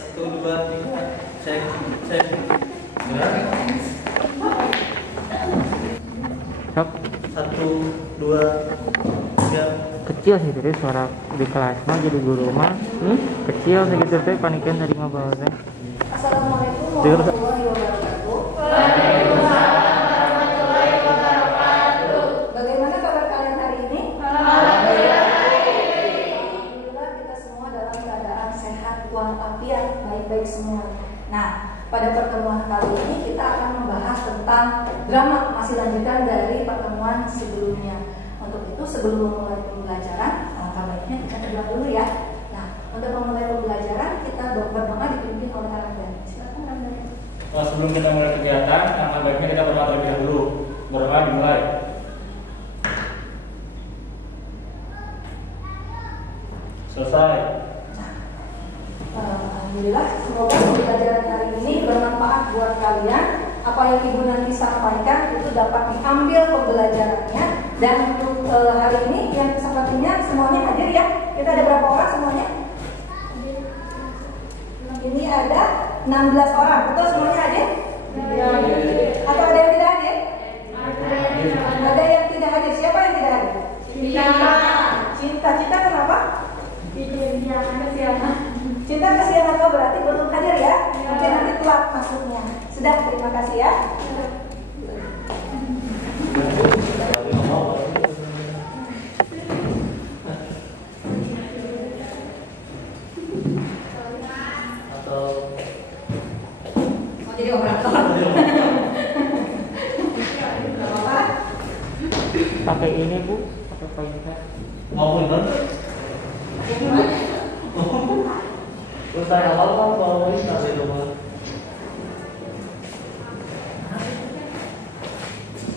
Satu, dua, tiga, cek. Sok. 1, 2, 3. Kecil sih tadi suara di kelas mah jadi guru mah kecil segitu teh panikan tadi ngobrol teh. Assalamualaikum warahmatullahi wabarakatuh. Bagaimana kabar kalian hari ini? Alhamdulillah kita semua dalam keadaan sehat walafiat, baik-baik semua. Nah, pada pertemuan kali ini kita akan membahas tentang drama, masih lanjutan dari pertemuan sebelumnya. Untuk itu sebelum memulai pembelajaran, alangkah baiknya kita berdoa dulu ya. Nah, untuk memulai pembelajaran kita berdoa dipimpin oleh Ramdan. Silakan Ramdan. Sebelum kita mulai kegiatan, alangkah baiknya kita berdoa terlebih dahulu. Berdoa dimulai. Selesai. Alhamdulillah, semoga pembelajaran hari ini bermanfaat buat kalian. Apa yang Ibu nanti sampaikan itu dapat diambil pembelajarannya. Dan untuk hari ini yang sepertinya semuanya hadir ya. Kita ada berapa orang semuanya? Ini ada 16 orang. Betul semuanya hadir? Atau ada yang tidak hadir? Ada yang tidak hadir. Siapa yang tidak hadir? Cinta kenapa? Cinta kesiangan kau berarti belum hadir ya? Mungkin nanti telat masuknya. Sudah, terima kasih ya. Mau jadi operator? Pakai ini Bu, pakai pointer. Mau bener? Terus saya awal kan kalau Islam itu mah.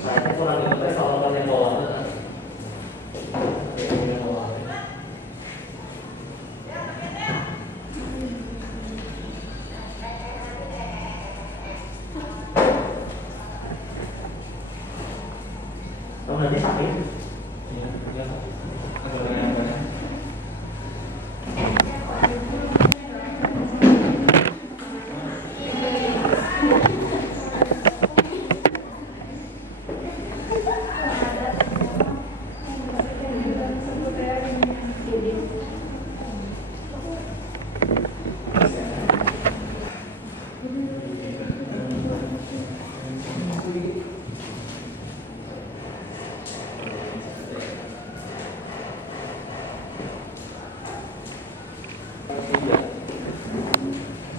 Saya kurang ngerti soal yang bawah. Kamu nanti sakit? Iya.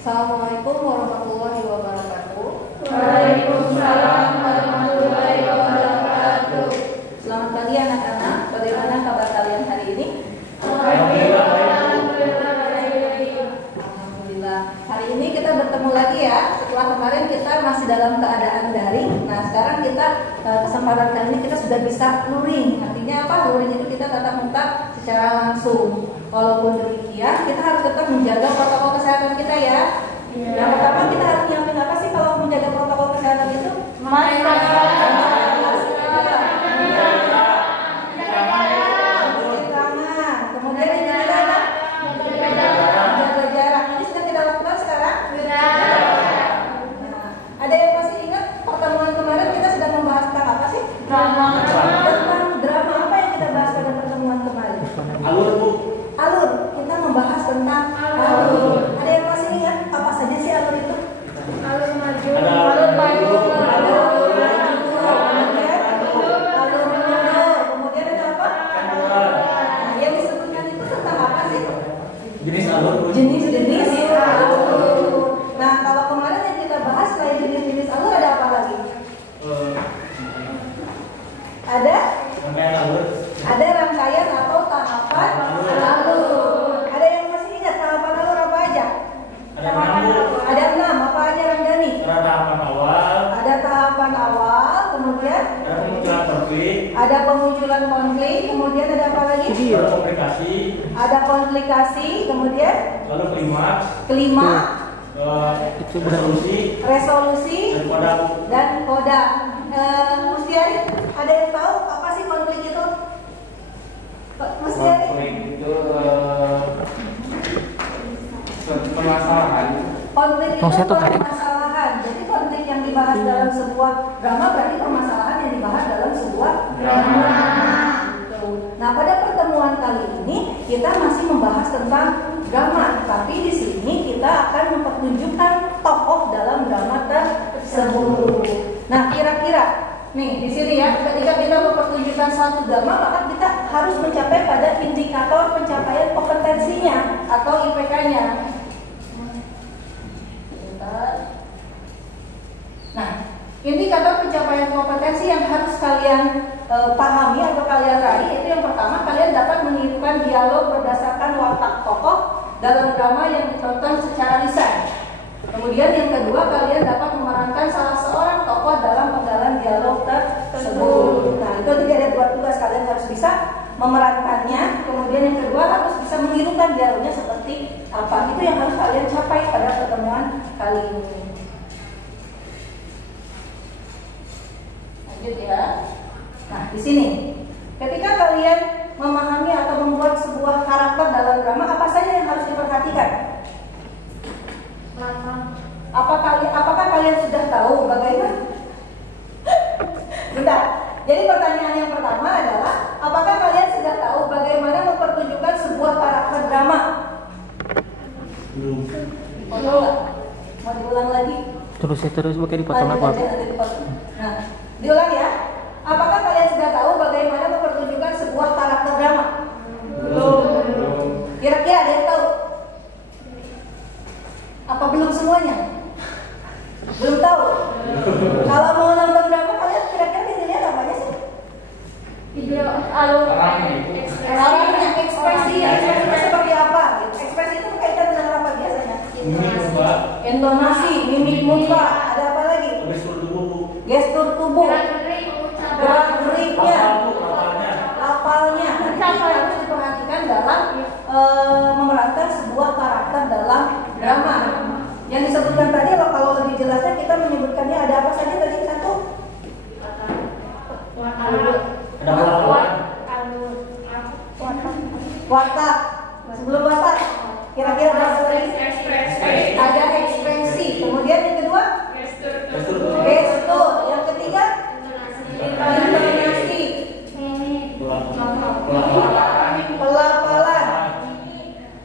Assalamualaikum warahmatullahi wabarakatuh. Waalaikumsalam warahmatullahi wabarakatuh. Selamat pagi anak-anak. Bagaimana kabar kalian hari ini? Alhamdulillah. Hari ini kita bertemu lagi ya. Setelah kemarin kita masih dalam keadaan daring. Nah, sekarang kita kesempatan kali ini kita sudah bisa luring. Artinya apa? Luring itu kita tatap muka secara langsung. Walaupun demikian, kita harus tetap menjaga protokol kesehatan kita ya. Yang pertama kita harus nyiapin apa sih kalau menjaga protokol kesehatan itu? Masker. Kemudian yang ketiga apa? Menjaga jarak. Ini sudah kita lakukan sekarang? Nah, ada yang masih ingat pertemuan kemarin kita sudah membahas tentang apa sih? Tentang drama apa yang kita bahas pada pertemuan kemarin? Alur Bu. Alur. Kita membahas tentang alur. Ada yang masih ingat apa saja sih alur itu? Alur maju, Alur maju, Alur mundur. Kemudian ada apa? Nah, yang disebutkan itu tentang apa sih? Jenis alur Bu. Jenis-jenis alur. Nah, kalau kemarin yang kita bahas selain jenis-jenis alur ada apa lagi? Ada? Rangkaian alur. Ada rangkaian atau tahapan alur. Ada yang masih ingat tahapan alur apa aja? Ada 6 Bu. Ada 6. Apa aja Ramdhani? Ada tahapan awal. Ada tahapan awal, kemudian Ada pemunculan konflik. ada pemunculan konflik, kemudian ada apa lagi? Ada komplikasi. Ada komplikasi, kemudian Lalu klimaks. kelima, Resolusi. resolusi, Dan pada dan koda. Mustiari, ada yang tahu apa sih konflik itu? saya itu tuh kayak permasalahan. Jadi konflik yang dibahas dalam sebuah drama berarti permasalahan yang dibahas dalam sebuah drama. Nah, pada pertemuan kali ini kita masih membahas tentang drama, tapi di sini kita akan mempertunjukkan tokoh dalam drama tersebut. Nah, kira-kira nih di sini ya, ketika kita mempertunjukkan suatu drama, maka kita harus mencapai pada indikator pencapaian kompetensinya atau IPK-nya. Nah, indikator pencapaian kompetensi yang harus kalian pahami atau kalian raih itu yang pertama, kalian dapat menirukan dialog berdasarkan watak tokoh dalam drama yang ditonton secara lisan. Kemudian yang kedua, kalian dapat memerankan salah seorang tokoh dalam penggalan dialog tersebut. Nah, itu jadi ada 2 tugas, kalian harus bisa memerankannya. Kemudian yang kedua, harus bisa menirukan dialognya seperti apa. Itu yang harus kalian capai pada pertemuan kali ini. Lanjut ya. Nah, di sini ketika kalian memahami atau membuat sebuah karakter dalam drama, apa saja yang harus diperhatikan? Apakah kalian sudah tahu bagaimana? Bentar. Jadi pertanyaan yang pertama adalah, apakah kalian sudah tahu bagaimana mempertunjukkan sebuah karakter drama? Belum. Mau diulang lagi? terus pakai dipotong apa? Nah, diulang ya. Apakah kalian sudah tahu bagaimana mempertunjukkan sebuah karakter drama? Belum. Kira-kira ada yang tahu? Apa belum semuanya? Belum tahu? Kalau mau nonton drama, kalian kira-kira bisa lihat apanya sih? Video alur Orangnya, ekspresinya seperti apa? Ekspresi itu berkaitan dengan apa biasanya? Mimik muka. Intonasi, mimik muka, ada apa lagi? Gestur tubuh. Gestur tubuh, gerak-geriknya, Apalnya. lafalnya. Itu yang harus diperhatikan dalam memerankan sebuah karakter dalam drama. Yang disebutkan tadi, kalau lebih jelasnya kita menyebutkannya ada apa saja tadi? Satu, Ada perlakuan. watak. Sebelum watak, kira-kira ada apa lagi? Ada ekspresi. Kemudian yang kedua, Gestur tubuh. gestur. Yang ketiga, intonasi, pelafalan.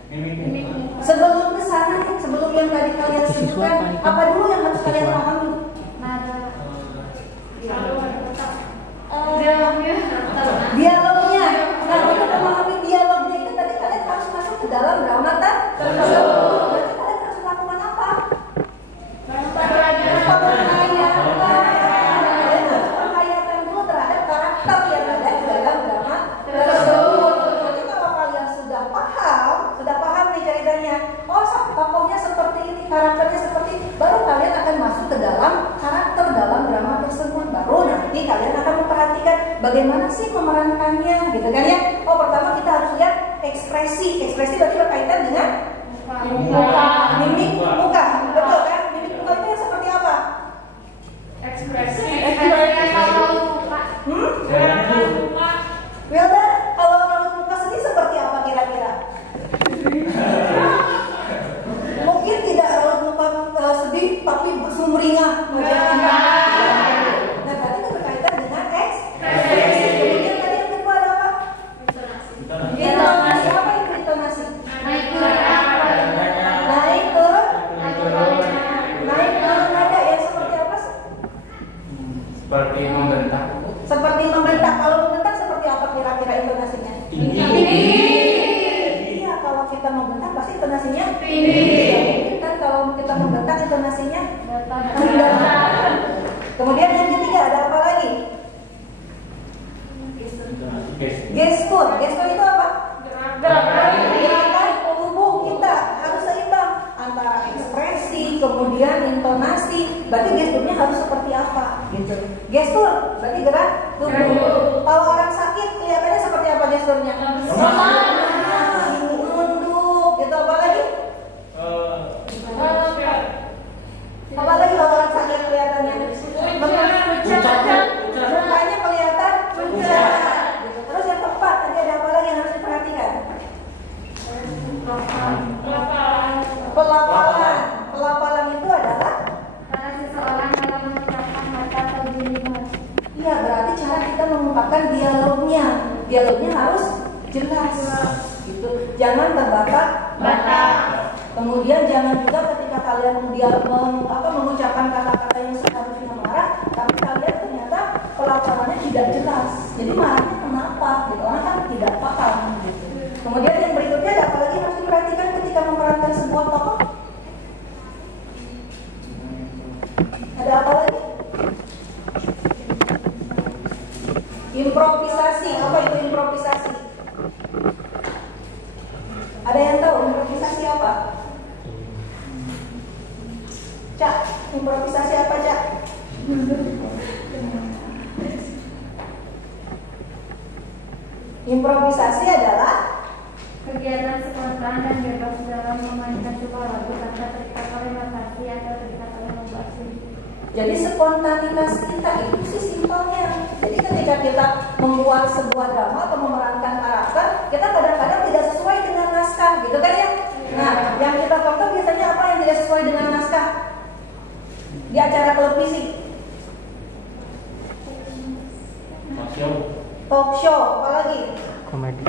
Mimik. Sebelum ke sana nih, sebelum yang tadi kalian sebutkan, apa dulu yang harus kalian pahami? Dialognya. Nah, untuk memahami dialognya itu tadi kalian harus masuk ke dalam drama tersebut. Berarti kalian harus melakukan apa? Penghayatan dulu terhadap karakter yang ada di dalam drama tersebut. Jadi kalau kalian sudah paham nih ceritanya, oh tokohnya seperti ini, karakternya seperti ini, baru kalian akan masuk ke dalam karakter dalam drama tersebut. Baru nanti kalian akan memperhatikan bagaimana sih memerankannya, gitu kan ya? Oh, pertama kita harus lihat ekspresi. Ekspresi berarti berkaitan dengan mimik muka, betul kan? Mimik muka itu yang seperti apa? Wilda, kalau raut muka sedih seperti apa kira-kira? Mungkin tidak raut muka sedih, tapi bersumringah. Nah, berarti itu berkaitan dengan ekspresi. Kemudian tadi yang kedua ada apa? Intonasi. Apa itu intonasi? Naik turun nada. Yang seperti apa sih? Seperti membentak. Seperti membentak. Kalau membentak seperti apa kira-kira intonasinya? Iya, kalau kita membentak pasti intonasinya tinggi. Kan kalau kita membentak intonasinya rendah. Kemudian yang ketiga ada apa lagi? Gestur. Gestur itu apa? Gerakan tubuh kita harus seimbang antara ekspresi, kemudian intonasi. Berarti gesturnya harus seperti apa? Gitu. Gestur berarti gerak tubuh. Kalau orang sakit kelihatannya seperti apa gesturnya? Nunduk. Gitu. Apa lagi? Apa lagi kalau orang sakit kelihatannya? Mukanya kelihatan pucat. Gitu. Terus yang keempat, tadi ada apa lagi yang harus diperhatikan? Pelafalan. Pelafalan itu harus jelas gitu. Jangan terbata-bata. Kemudian jangan juga ketika kalian mengucapkan kata-kata yang seharusnya marah, tapi kalian ternyata pelaksanaannya tidak jelas. Jadi marahnya kenapa? Gitu. Orang kan tidak paham gitu. Kemudian yang berikutnya ada apa lagi harus diperhatikan ketika memerankan sebuah tokoh? Ada apa lagi? Improvisasi. Apa itu improvisasi? Ada yang tahu improvisasi apa? Cak, improvisasi apa, Cak? Improvisasi adalah kegiatan spontan dan bebas dalam memainkan sebuah lagu tanpa terikat oleh notasi atau terikat oleh notasi. jadi spontanitas kita itu sih simpelnya. Jadi ketika kita membuat sebuah drama atau memerankan karakter, kita kadang-kadang tidak sesuai dengan naskah, gitu kan ya? Nah, yang kita tonton biasanya apa yang tidak sesuai dengan naskah di acara televisi? Talk show, apa lagi? Komedi.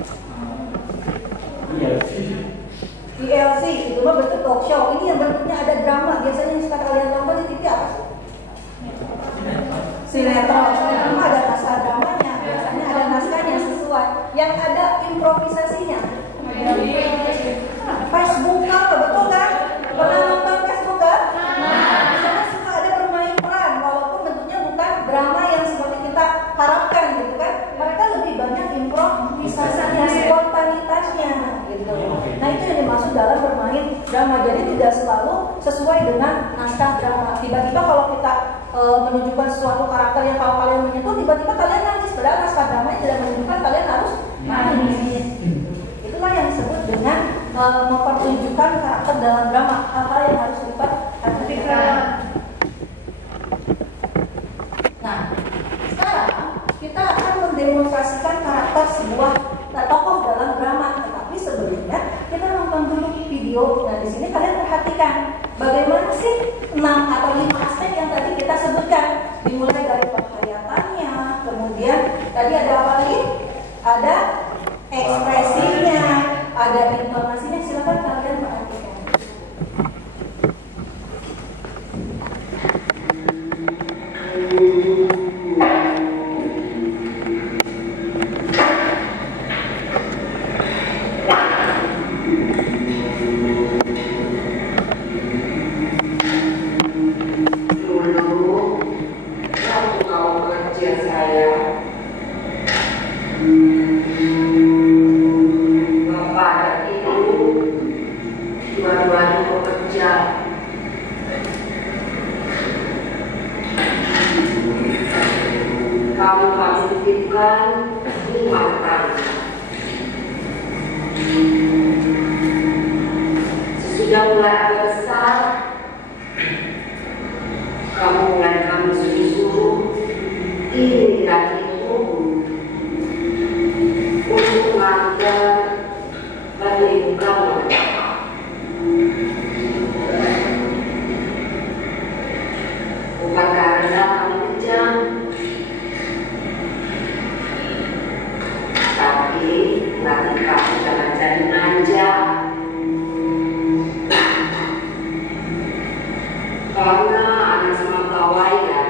TLC, itu mah bentuk talk show. Ini yang bentuknya ada drama. Biasanya yang suka kalian tonton di TV apa sih? Sinetron. Cuma ada naskah dramanya. Biasanya ada naskahnya sesuai. Yang ada improvisasinya. Facebooker, betul kan? Pernah nonton Facebooker? Di sana suka ada bermain peran, walaupun bentuknya bukan drama yang seperti kita harapkan, gitu kan? Mereka lebih banyak improvisasinya, spontanitasnya, gitu. Nah itu yang dimaksud dalam bermain drama. Jadi tidak selalu sesuai dengan naskah drama. Tiba-tiba kalau kita menunjukkan suatu karakter yang kalau kalian menyentuh, tiba-tiba kalian nangis. Padahal naskah dramanya tidak menunjukkan kalian harus nangis. Itulah yang disebut dengan mempertunjukkan karakter dalam drama. Hal-hal yang harus diperhatikan. Nah, sekarang kita akan mendemonstrasikan karakter sebuah tokoh dalam drama. Tetapi sebelumnya kita nonton dulu video. Nah, di sini kalian perhatikan bagaimana sih 6 atau 5 aspek yang tadi kita sebutkan. Dimulai dari penghayatannya, kemudian tadi ada apa lagi? Ada ekspresinya, ada intonasinya. Silakan kalian perhatikan. Sesudah mulai agak besar, kamu mulai kami suruh ini dan itu untuk mengantar bagi ibu kamu. Bukan karena kamu kejam, tapi nanti kamu jangan jadi manja. Karena anak sama pegawai ya,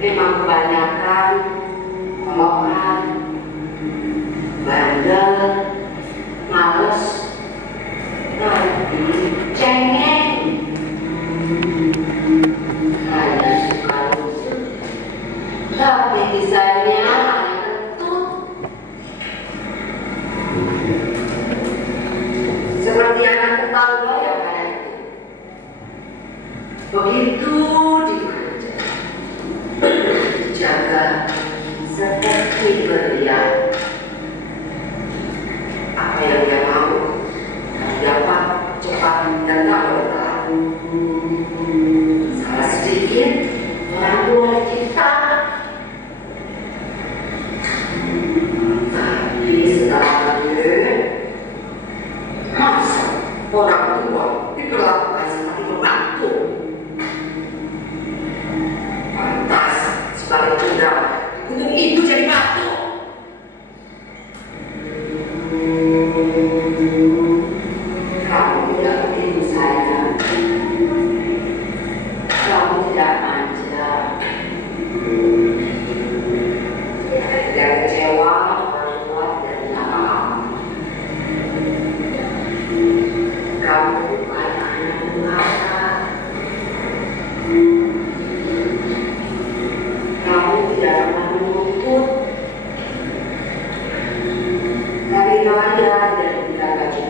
memang kebanyakan kolokan, bandel, males, nanti cengeng, hanya suka lucu, tapi desainnya hanya kentut. Seperti anak tetangga ya pada itu. Begitu dimanja, dijaga seperti berlian. Apa yang dia mau dapat cepat dan tak bertahan. Salah sedikit orang tua kita. Tapi setelahnya masa orang tua diperlakukan seperti pembantu. Pantas sebagai tunggal untuk ibu jadi batu.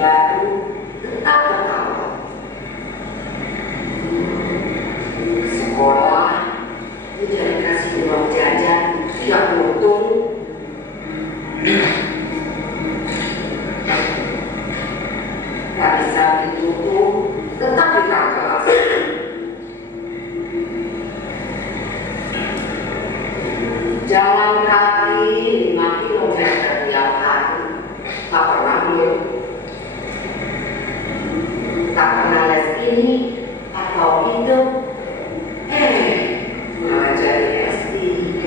baru tetap berkawal. Sekolah tidak dikasih uang jajan, siap untung. Tak bisa ditutup, tetap di kelas. Jalan kaki 5 kilometer tiap hari, tak pernah minum, tak pernah les ini atau itu. Malah jadi S3.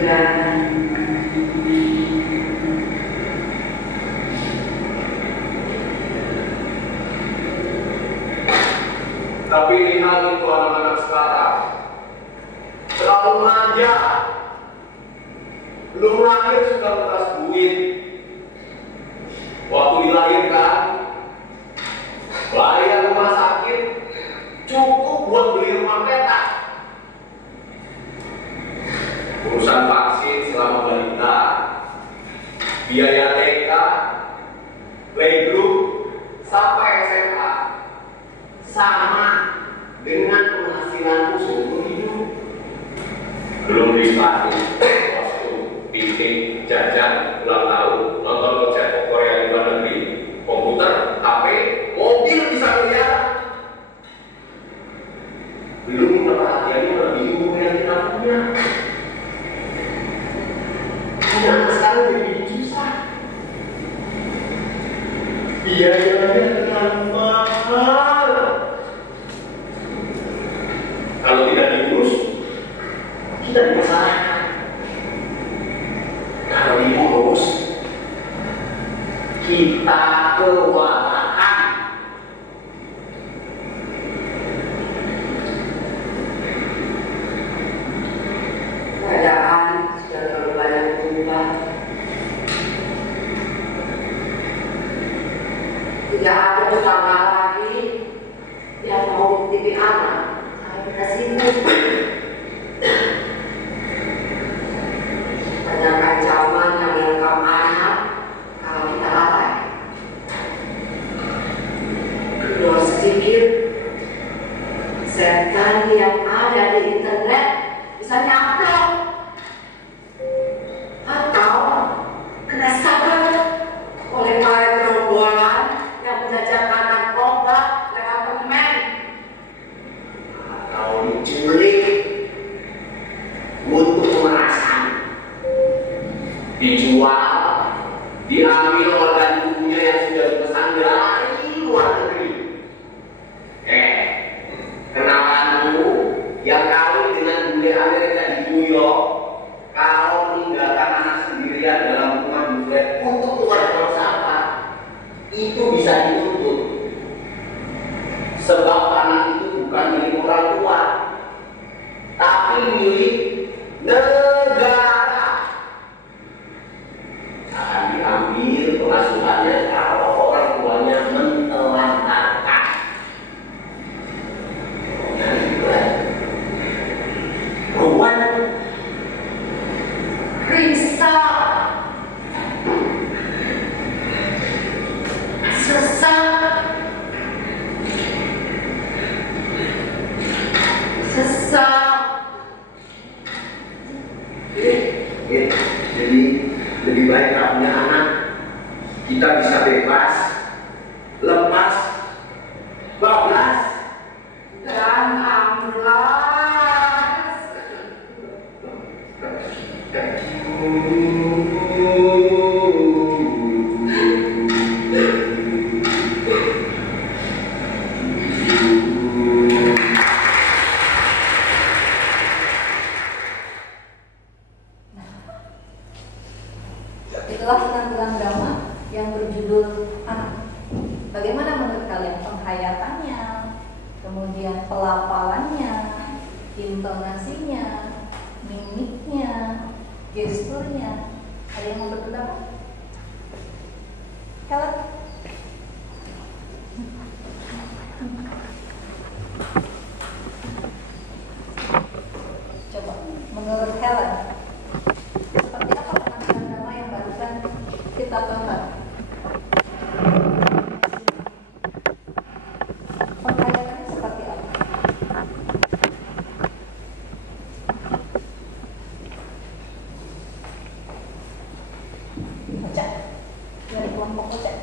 Tapi lihat itu anak-anak sekarang terlalu manja. Belum lahir sudah meras duit. Waktu dilahirkan, bayar rumah sakit cukup buat beli rumah petak. Urusan vaksin selama balita, biaya TK, playgroup, sampai SMA sama dengan penghasilanku seumur hidup. Belum sepatu, kostum, piknik, jajan, ulang tahun, nonton konser Korea di luar negeri, komputer, HP, mobil bisa miliaran. Belum perhatiannya lebih umum yang kita punya. Anak sekarang jadi susah. Biayanya terlalu mahal. Kalau tidak diurus, kita dimasalahkan. Kalau diurus, kita kewalahan. Keadaan sudah terlalu banyak berubah. Tidak ada tetangga lagi yang mau titip anak. Kita sibuk. Banyak ancaman yang menerkam anak kalau kita lalai. Kendor sedikit, setan yang ada di internet bisa nyamplok atau kena sabar oleh para gerombolan yang menjajakan obat lewat permen atau diculik untuk pemerasan, dijual, diambil organ tubuhnya yang sudah dipesan dari luar negeri. Kenalanku yang kawin dengan bule Amerika di New York, kalau meninggalkan anak sendirian dalam rumah di flat untuk keluar buang sampah, itu bisa dituntut. Sebab anak itu bukan milik orang tua, tapi milik negara. Akan diambil pengasuhannya kalau orang tuanya mentelantarkan. Ruan risau, sesak, jadi lebih baik tak punya anak. Kita bisa bebas, lepas, bablas, dan amblas. Itulah penampilan drama yang berjudul Anak. Bagaimana menurut kalian penghayatannya, kemudian pelafalannya, intonasinya, mimiknya, gesturnya? Ada yang mau berpendapat? Helen? Coba, menurut Helen, seperti apa penampilan drama yang barusan kita tonton?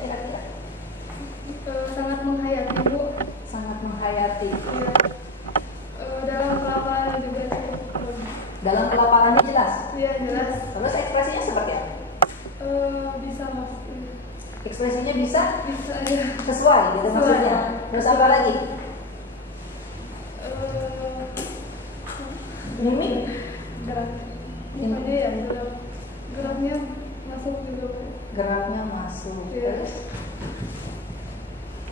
kira-kira? Sangat menghayati, Bu. Sangat menghayati. Iya. Dalam kelaparan juga sih. Dalam kelaparannya jelas. Iya, jelas. Terus ekspresinya seperti apa? Bisa mas. Ekspresinya bisa Bisa aja. sesuai gitu maksudnya. Terus apa lagi? Mimik? Gerak. Aja ya, geraknya masuk juga, Bu. Geraknya masuk. Iya. Terus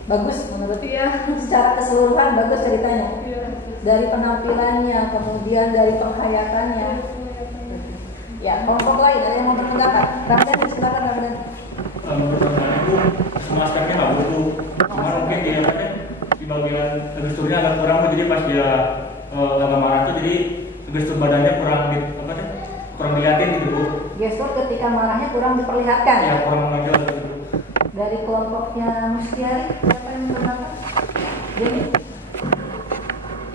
bagus menurut Iya. secara keseluruhan bagus ceritanya. Iya. Dari penampilannya, kemudian dari penghayatannya. Ya, kelompok lain ada yang mau berpendapat? Ramdan, silakan Ramdan. Menurut saya itu semua aspeknya nggak butuh. Cuma mungkin dia kan di bagian gesturnya agak kurang, jadi pas dia agak marah tuh jadi gestur badannya kurang kurang dilihatin gitu, Bu. Gestur ketika marahnya kurang diperlihatkan. Ya kurang menonjol gitu. Dari kelompoknya Mustiari, siapa yang berpendapat? Jadi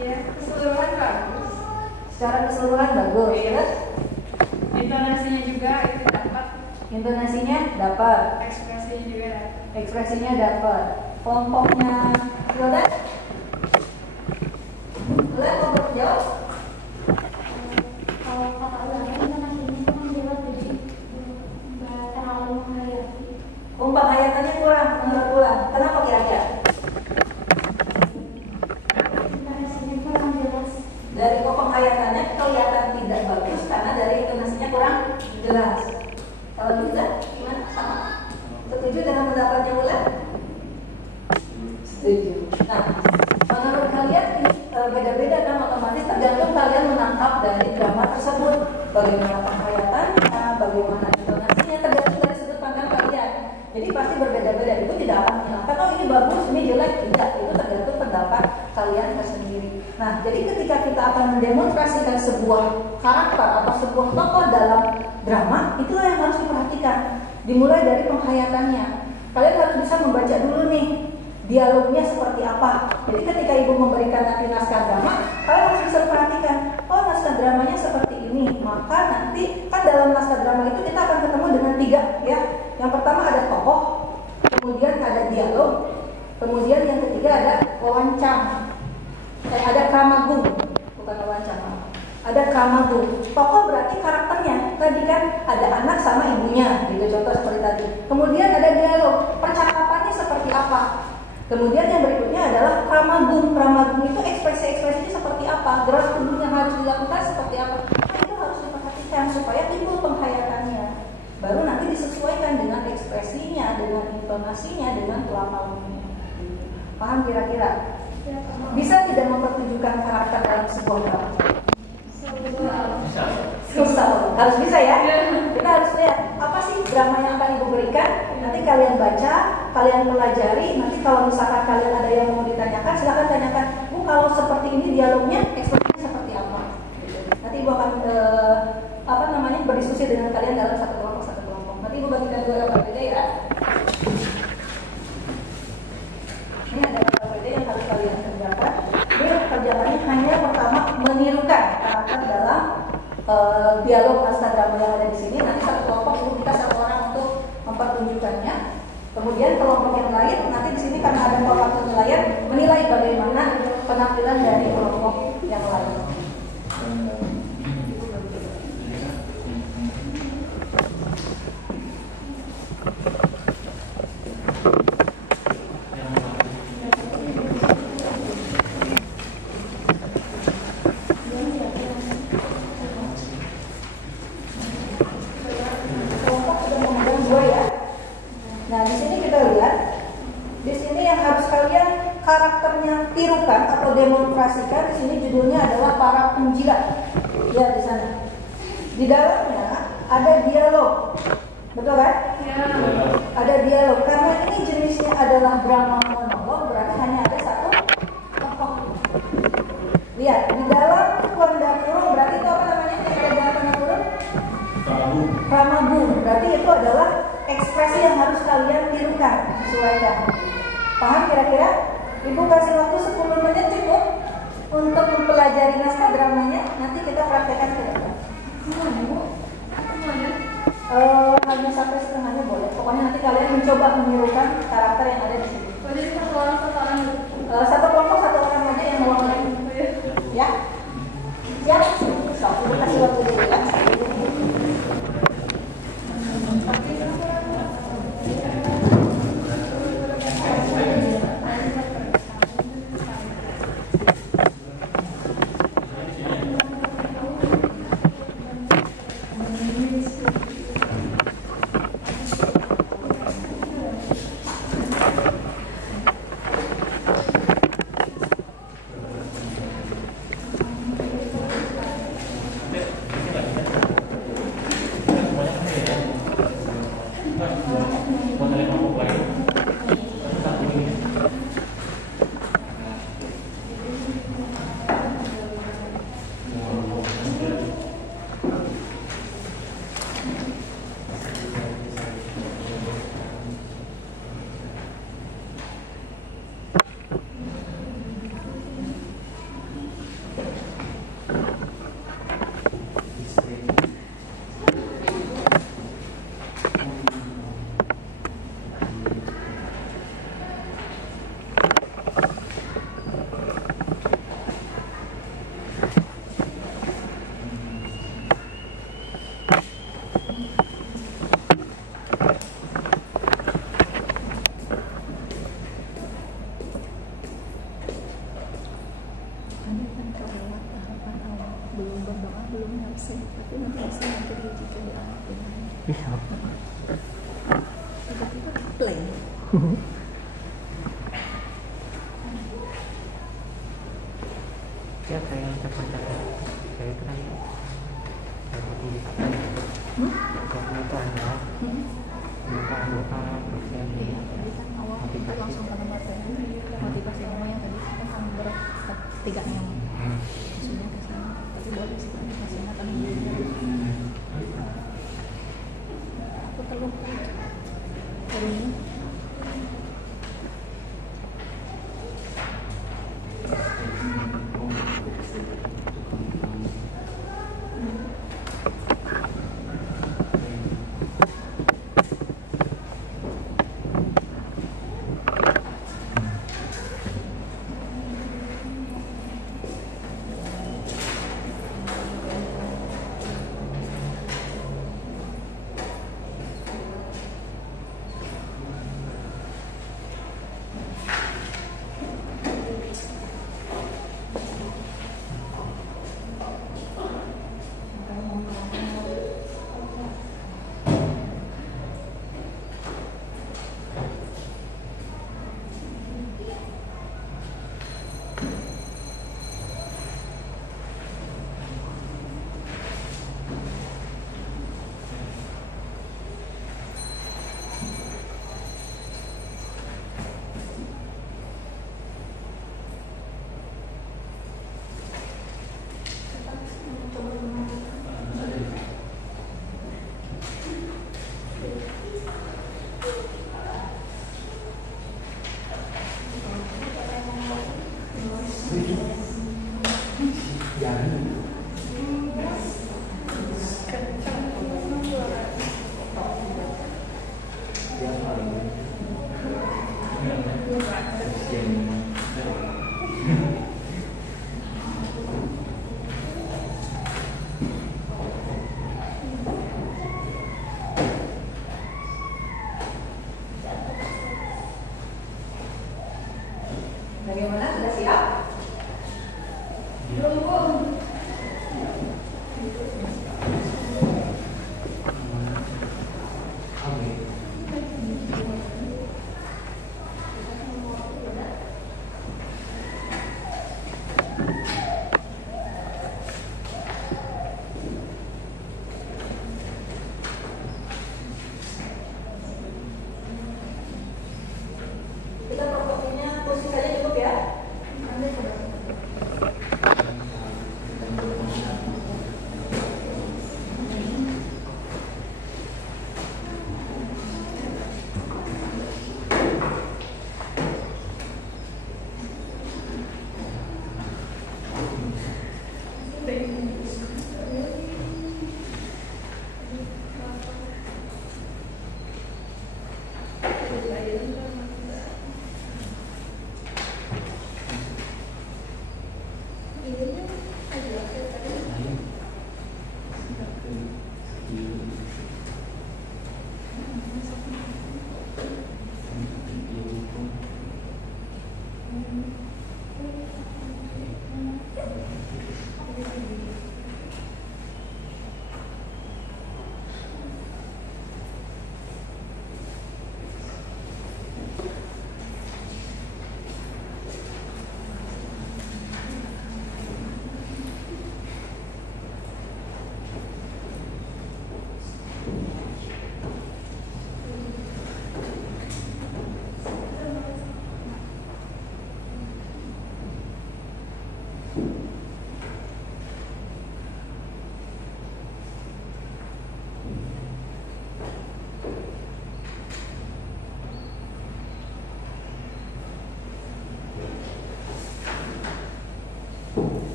Ya, keseluruhan bagus. secara keseluruhan bagus. Terus Intonasinya juga itu dapat, intonasinya dapat, ekspresinya juga dapat. ekspresinya dapat. Kelompoknya Hilda? Hilda mau berjawab? Kalau kata ulama intonasinya kan jelas, jadi nggak terlalu menghayati. Penghayatannya kurang menurut Ulan. Kenapa kira-kira? Intonasinya kurang jelas. Dari penghayatannya kelihatan tidak bagus karena dari intonasinya kurang jelas. Kalau Hilda gimana? Sama? Setuju dengan pendapatnya Ulan? Setuju. Nah, menurut kalian ini beda-beda kan, otomatis tergantung kalian menangkap dari drama tersebut. Bagaimana penghayatannya, bagaimana intonasinya, tergantung dari sudut pandang kalian. Jadi pasti berbeda-beda. Itu tidak akan menyalahkan, oh ini bagus, ini jelek. Tidak, itu tergantung pendapat kalian tersendiri. Nah, jadi ketika kita akan mendemonstrasikan sebuah karakter atau sebuah tokoh dalam drama, itulah yang harus diperhatikan. Dimulai dari penghayatannya. Kalian harus bisa membaca dulu nih dialognya seperti apa. Jadi ketika ibu memberikan nanti naskah drama, kalian harus bisa perhatikan, oh naskah dramanya seperti ini. Maka nanti kan dalam naskah drama itu kita akan ketemu dengan 3 ya. Yang pertama ada tokoh, kemudian ada dialog, kemudian yang ketiga ada wawancang. Ada kramagung, bukan wawancang. Ada kramagung. Tokoh berarti karakternya. Tadi kan ada anak sama ibunya, gitu contoh seperti tadi. Kemudian ada dialog, percakapannya seperti apa. Kemudian yang berikutnya adalah kramagung. Kramagung itu ekspresi-ekspresinya seperti apa, gerak tubuh yang harus dilakukan seperti apa. Nah, itu harus diperhatikan supaya timbul penghayatannya. Baru nanti disesuaikan dengan ekspresinya, dengan intonasinya, dengan pelafalannya. Paham kira-kira? Bisa tidak mempertunjukkan karakter dalam sebuah drama? Bisa. Susah, harus bisa ya. Kita harus lihat apa sih drama yang akan ibu berikan. Nanti kalian baca, kalian pelajari. Nanti kalau misalkan kalian ada yang mau ditanyakan, silakan tanyakan. Bu, kalau seperti ini dialognya, ekspresinya seperti apa? Nanti ibu akan berdiskusi dengan kalian dalam satu kelompok. Nanti ibu bagikan 2 LKPD ya. Ini ada LKPD yang harus kalian kerjakan. Ini kerjaannya hanya pertama menirukan karakter dalam dialog naskah drama yang ada di sini. Nanti satu kelompok ibu kita 1 orang untuk mempertunjukkannya. Kemudian kelompok yang lain nanti di sini karena ada kelompok penilaian menilai bagaimana penampilan dari kelompok yang lain. Tirukan atau demonstrasikan. Di sini judulnya adalah para penjilat. Ya, di sana. Di dalamnya ada dialog. Betul kan? Ya. Ada dialog. Karena ini jenisnya adalah drama monolog, berarti hanya ada 1 tokoh. Lihat, di dalam tanda kurung, berarti itu apa namanya? Yang ada dalam tanda kurung? Kramagung. Berarti itu adalah ekspresi yang harus kalian tirukan, sesuaikan. Paham kira-kira? Ibu kasih waktu 10 menit cukup untuk mempelajari naskah dramanya. Nanti kita praktekkan kira-kira. Mana, Bu? Mana? hanya sampai setengahnya boleh. Pokoknya nanti kalian mencoba menirukan karakter yang ada di sini. Oh, jadi satu orang Satu kelompok satu orang aja yang mewakili. Ya. Siap? So, ibu kasih waktu dulu ya. Ya saya ucapkan saya terakhir motivasi kamu yang tadi kan bertiganya sudah kesana tapi boleh sih kasih makan aku terlupa hari ini. Bagaimana? Sudah siap? belum Bu. Kita propertinya posisi saja cukup ya. Nanti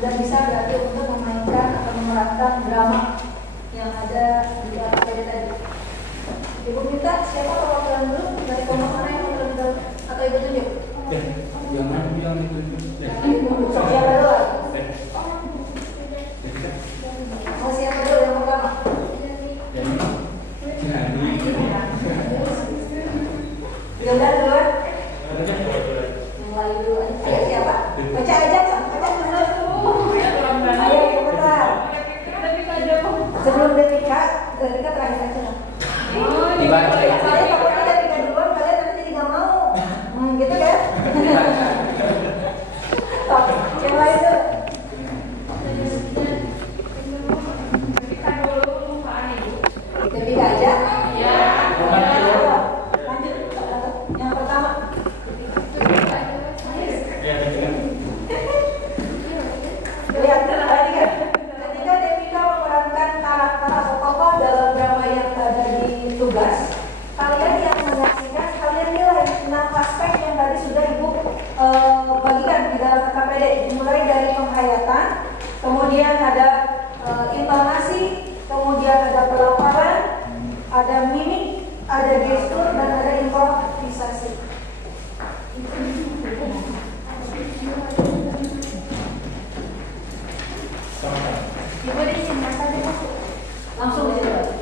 sudah bisa berarti untuk memainkan atau memerankan drama yang ada di dalam APD tadi. Ibu minta siapa perwakilan dulu dari kelompok mana yang mau terlibat atau ibu tunjuk? Jangan bilang itu. Ibu siapa dulu? Oh siapa dulu yang pertama? Gildan duluan. Mulai dulu. Ayo siapa? Baca aja, baca dulu. Ayo cepetan. Sebelum Devika terakhir aja. Dibaca. Saya takutnya Devika duluan, kalian nanti jadi nggak mau. Gitu kan? Yang lain dulu. Devika aja. Lanjut. Yang pertama. Lihat tadi kan. Ketika Devika memerankan karakter atau tokoh dalam drama yang ada di tugas, kalian yang menyaksikan kalian nilai 6 aspek yang tadi sudah ibu bagikan di dalam KPD, dimulai dari penghayatan, kemudian ada intonasi, kemudian ada pelafalan, ada mimik, ada gestur, dan ada improvisasi. Ibu di sini saja masuk. Langsung aja.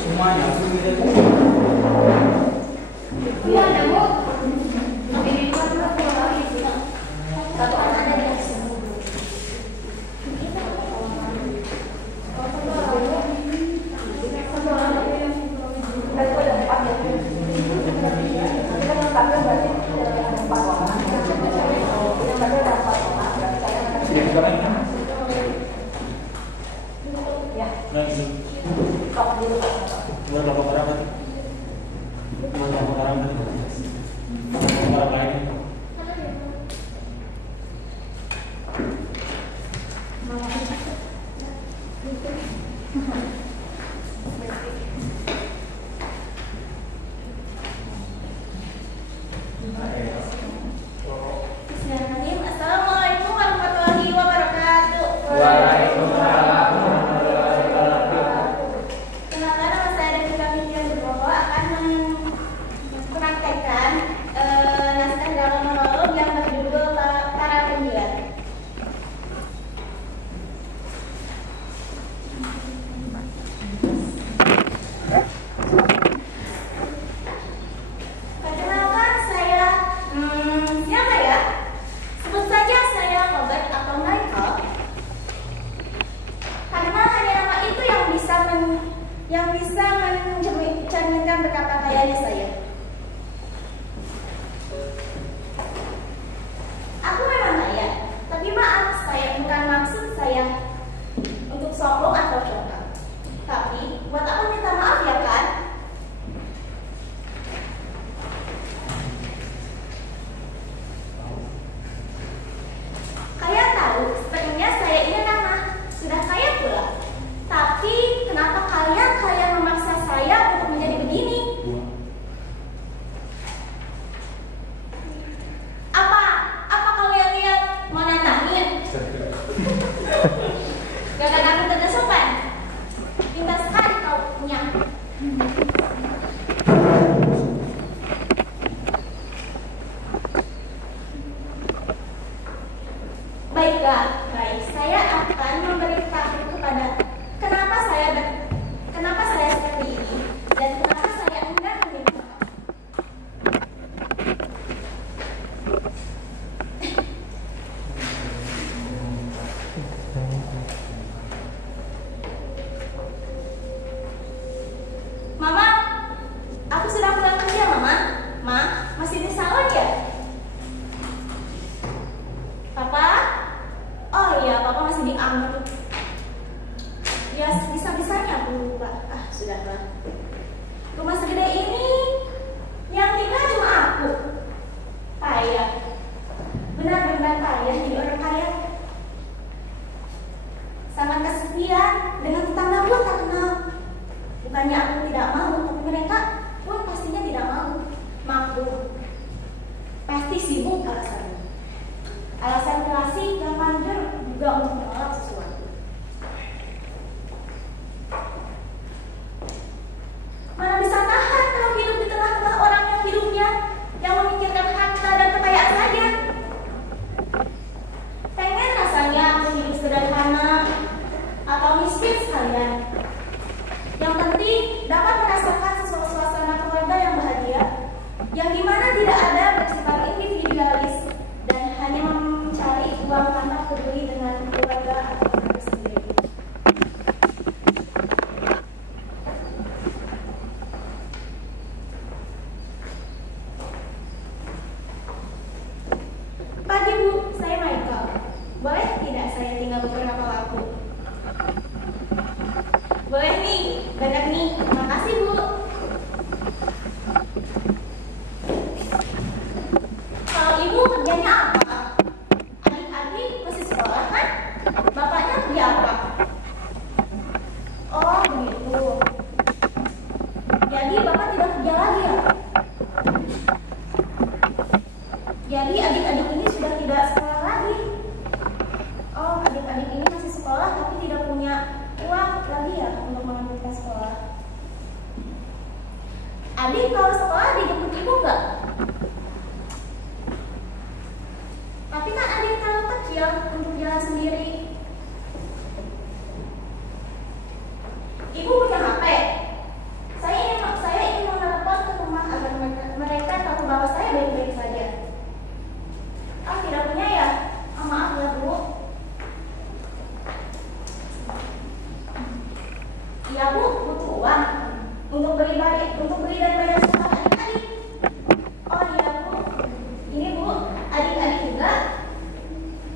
Semuanya. Iya, ada Bu. Ini kan lagi sih. Satu anak ada di atas. Berarti ada 4 ya. Nanti kan yang tampil berarti ada 4 orang. Yang tadi ada 4 orang. Berarti kalian akan ya. Stop dulu. Buat berapa orang tadi? Buat berapa orang tadi? Orang lain. Bismillahirrahmanirrahim. Assalamualaikum warahmatullahi wabarakatuh. Waalaikumsalam. Kenalkan, nama saya Devika Fitrian Subowo akan mempraktekkan naskah drama monolog yang berjudul Para Penjilat. Perkenalkan saya, siapa ya? Sebut saja saya Robert atau Michael. Karena hanya nama itu yang bisa mencerminkan betapa kayanya saya. Aku memang kaya, tapi maaf, saya bukan maksud saya untuk sombong atau sombong. Tapi buat apa minta maaf ya kan? Kalian tahu, sebenarnya saya ini ramah, sudah kaya pula. Tapi kenapa kalian memaksa saya untuk menjadi begini? Apa kalian lihat mau nantangin? Gak ada kamu tidak sopan. Pintar sekali kau punya. Baiklah, saya akan memberitahu kepada kenapa saya seperti ini dan kenapa saya enggan meminta maaf. Mama, aku sudah pulang kerja, Mama. Ma, masih di salon ya? Papa? Oh iya, Papa masih di Amr. Ya, bisa-bisanya aku lupa. Sudahlah. Rumah segede ini yang tinggal cuma aku. Payah. Benar-benar payah jadi orang kaya. Sangat kesepian dengan tetangga pun tak kenal. Bukannya aku tidak mau, tapi mereka pun pastinya tidak mau. Maklum. Pasti sibuk alasannya. Alasan klasik yang manjur juga untuk menolak sesuatu. Mana bisa tahan kalau hidup di tengah-tengah orang yang hidupnya yang memikirkan harta dan kekayaan saja. Pengen rasanya aku hidup sederhana atau miskin sekalian. Yang penting dapat merasakan suasana keluarga yang bahagia, yang dimana tidak ada bersifat individualis dan hanya mencari uang tanpa peduli dengan keluarga atau keluarga sendiri. Pagi Bu, saya Michael. Boleh tidak saya tinggal beberapa waktu? Boleh nih, banyak nih. Makasih Bu. Kalau Ibu kerjanya apa? Adik-adik masih sekolah kan? Bapaknya kerja apa? Oh begitu. Jadi Bapak tidak kerja lagi ya? Jadi adik-adik ini sudah tidak sekolah lagi. Oh, adik-adik ini masih sekolah tapi tidak punya uang lagi ya untuk melanjutkan sekolah. Adik kalau sekolah dijemput ibu nggak? Tapi kan adik terlalu kecil untuk jalan sendiri. Ibu punya HP? Saya ingin menelepon ke rumah agar mereka tahu bahwa saya baik-baik saja. Oh, tidak punya ya? Oh, maaf ya Bu. Iya Bu, butuh uang untuk beli dan bayar sekolah adik-adik. Oh iya Bu, ini Bu, adik-adik juga.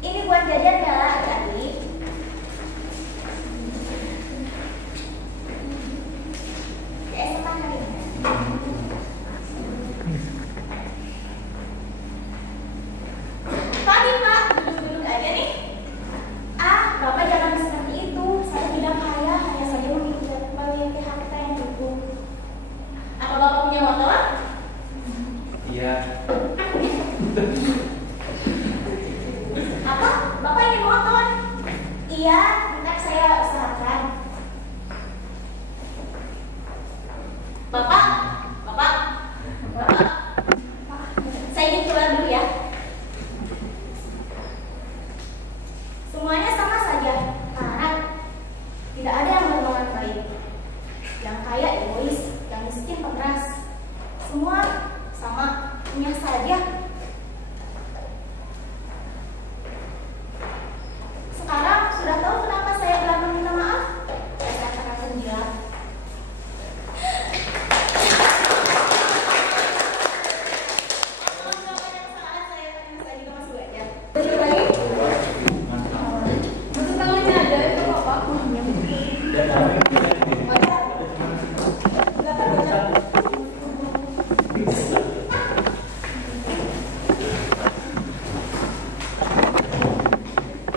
Ini buat jajan ya adik-adik. Keesokan harinya. Pagi Pak, duduk-duduk aja nih. Bapak jangan seperti itu. Saya tidak kaya, hanya saja memiliki harta yang cukup. Apa Bapak punya motor? Iya. Apa? Bapak ingin motor? Iya, nanti saya usahakan. Bapak, saya ingin keluar dulu ya. Semuanya sama saja, karena tidak ada yang bermanfaat baik. Yang kaya egois, yang miskin pekeras. Semua sama, punya saja. Sekarang sudah tahu kenapa saya belum meminta maaf? Saya akan menjawab.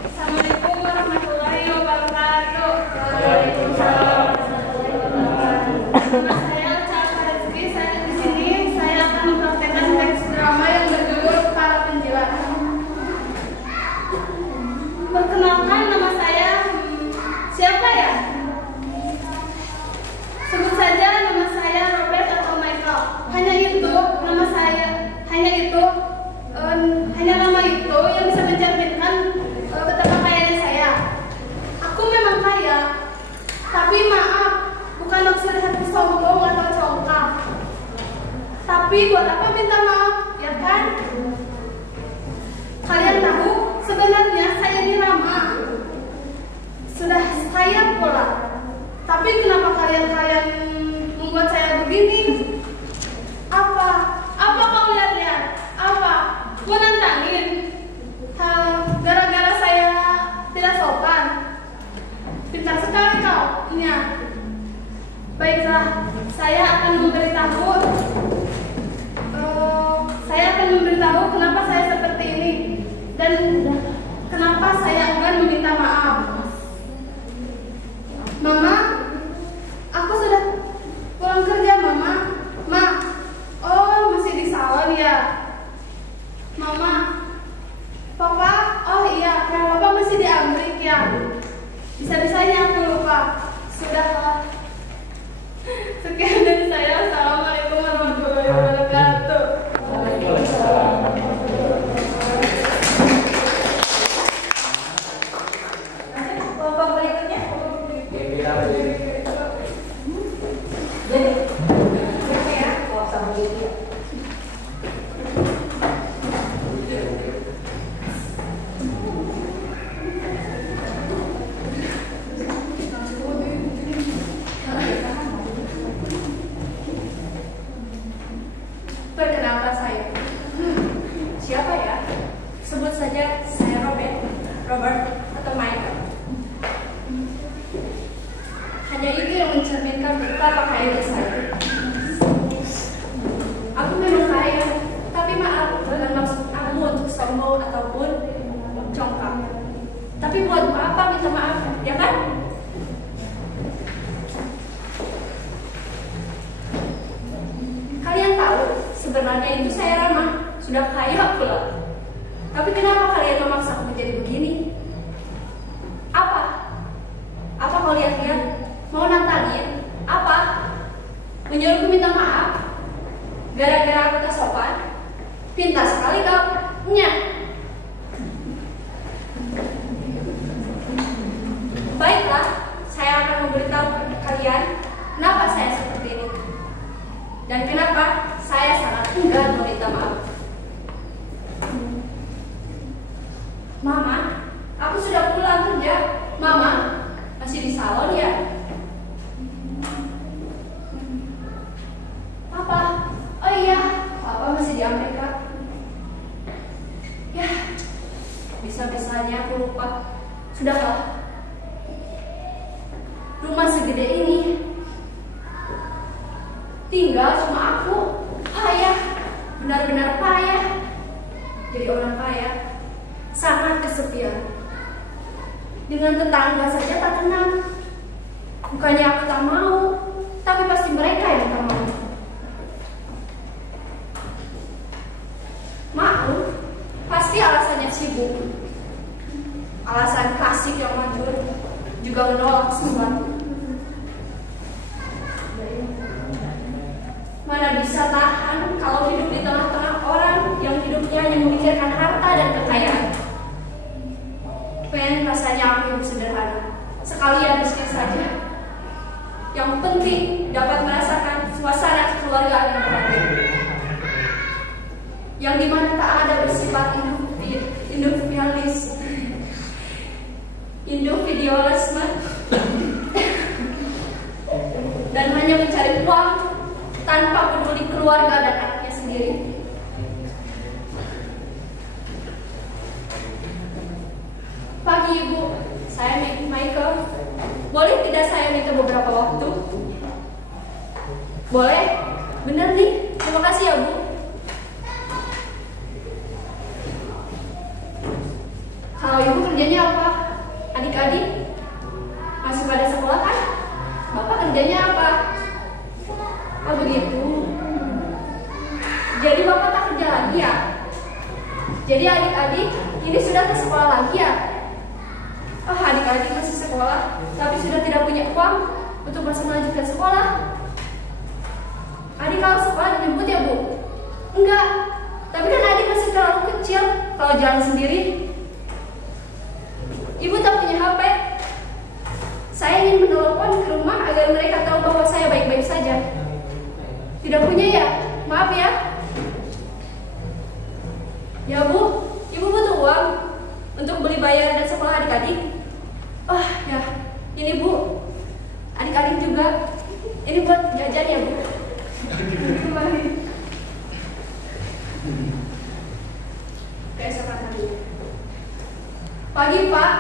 Assalamualaikum warahmatullahi wabarakatuh. Nama saya Charles Rezeki. Saya di sini saya akan mempraktekkan teks drama yang berjudul Para Penjilat. Perkenalkan nama saya siapa ya? Sebut saja nama saya Robert atau Michael. Hanya nama itu yang bisa mencerminkan betapa kayanya saya. Aku memang kaya, tapi maaf, bukan maksud hati sombong atau congkak. Tapi buat apa minta maaf, ya kan? Kalian tahu, sebenarnya saya ini ramah. Sudah kaya pula. Tapi kenapa kalian membuat saya begini? Apa kau lihat-lihat? Apa? Mau nantangin? Gara-gara saya tidak sopan. Pintar sekali kau, Nya. Baiklah, saya akan memberitahu kenapa saya seperti ini dan kenapa saya enggan meminta maaf. Mama, aku sudah pulang kerja, Mama. Ma, oh masih di salon ya. Mama, Papa, sekian. Bisa-bisanya aku lupa. Sudahlah. Sekian dari saya. Assalamualaikum warahmatullahi wabarakatuh. Kelompok berikutnya. Jadi, ya, sama gitu. Perkenalkan saya. Siapa ya? Sebut saja saya Robert atau Michael. Hanya itu yang mencerminkan betapa kaya saya. Aku memang kaya, tapi maaf, bukan maksud aku untuk sombong ataupun congkak. Tapi buat apa minta maaf, ya kan? Kalian tahu, sebenarnya itu saya ramah, sudah kaya pula. Tapi kenapa kalian memaksa aku menjadi begini? Apa? Apa kau lihat-lihat? Mau nantangin? Apa? Menyuruhku minta maaf? Gara-gara aku tak sopan? Pintar sekali kau. Nyah. Baiklah, saya akan memberitahu kalian kenapa saya seperti ini. Dan kenapa saya sangat enggan meminta maaf. Mama, aku sudah pulang kerja. Mama, masih di salon ya? Papa, oh iya, Papa masih di Amerika. Ya, bisa-bisanya aku lupa. Sudahlah. Rumah segede ini tinggal cuma aku. Payah, benar-benar payah. Jadi orang kaya, sangat kesepian. Dengan tetangga saja tak kenal. Bukannya aku tak mau, tapi pasti mereka yang tak mau. Maklum, pasti alasannya sibuk. Alasan klasik yang manjur juga menolak sesuatu. Mana bisa tahan kalau hidup di tengah-tengah orang yang hidupnya hanya memikirkan harta dan kekayaan. Pengen rasanya aku hidup sederhana, sekalian miskin saja. Yang penting dapat merasakan suasana kekeluargaan yang bahagia, yang dimana tak ada bersifat individualisme dan hanya mencari uang tanpa peduli keluarga dan anaknya sendiri. Pagi Ibu, saya Michael. Boleh tidak saya minta beberapa waktu? Boleh? Bener nih, terima kasih ya Bu. Kalau Ibu kerjanya apa? Adik-adik masih pada sekolah kan? Bapak kerjanya apa? Oh begitu. Jadi Bapak tak kerja lagi ya? Jadi adik-adik ini sudah ke sekolah lagi ya? Oh adik-adik masih sekolah, tapi sudah tidak punya uang untuk masih melanjutkan sekolah. Adik kalau sekolah dijemput ya Bu? Enggak, tapi kan adik masih terlalu kecil kalau jalan sendiri. Ibu tak punya HP. Saya ingin menelepon ke rumah agar mereka tahu bahwa saya baik-baik saja. Tidak punya ya? Maaf ya. Ya Bu, Ibu butuh uang untuk beli bayaran dan sekolah adik-adik. Oh ya, ini Bu, adik-adik juga. Ini buat jajan ya Bu. Keesokan harinya. Pagi Pak,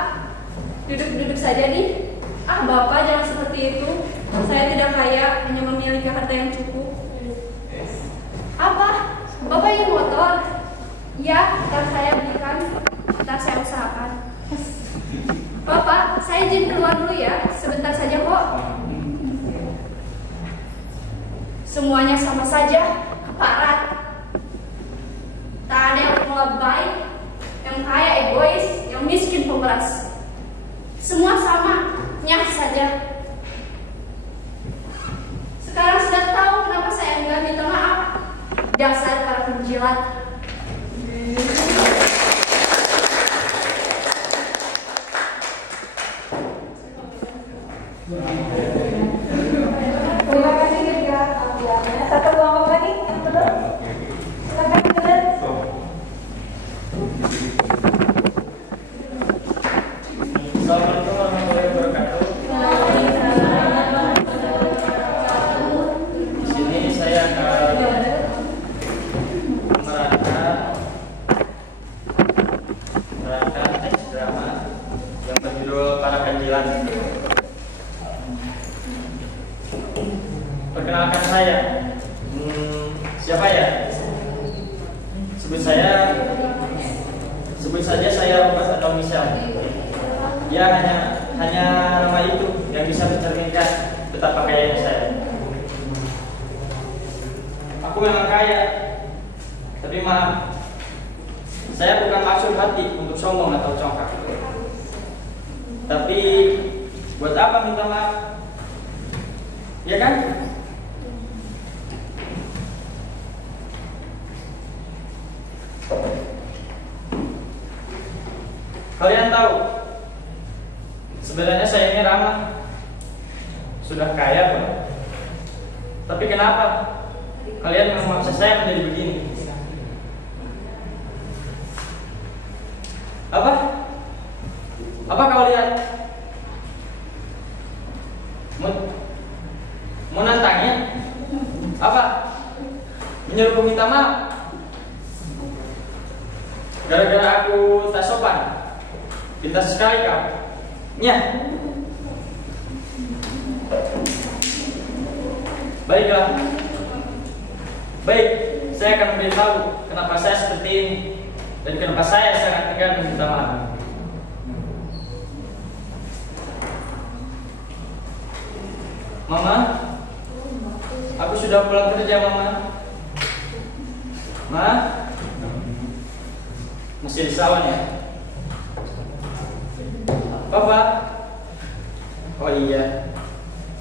duduk-duduk saja nih. Ah Bapak jangan seperti itu. Saya tidak kaya, hanya memiliki harta yang cukup. Apa? Bapak ingin motor? Ya, ntar saya belikan. Ntar saya usahakan. Bapak, saya izin keluar dulu ya. Sebentar saja kok. Semuanya sama saja, keparat. Tak ada yang mau baik, yang kaya egois, yang miskin pemeras. menerangkan teks drama yang berjudul Para Ganjilan. Perkenalkan saya, siapa ya? Sebut saja saya Robert atau Michelle. Ya hanya nama itu yang bisa mencerminkan betapa kayanya saya. Aku memang kaya, tapi maaf, saya bukan maksud hati untuk sombong atau congkak. Tapi buat apa minta maaf? Ya kan? Kalian tahu, sebenarnya saya ini ramah, sudah kaya pun. Tapi kenapa kalian memaksa saya menjadi begini? Apa kau lihat? Mau nantangnya? Apa? Menyuruhku minta maaf? Gara-gara aku tak sopan? Pintas sekali kau. Nya. Baiklah. Baik, saya akan memberitahu kenapa saya seperti ini dan kenapa saya sangat enggan meminta maaf. Mama, aku sudah pulang kerja, Mama. Ma, masih di salon ya? Papa, oh iya,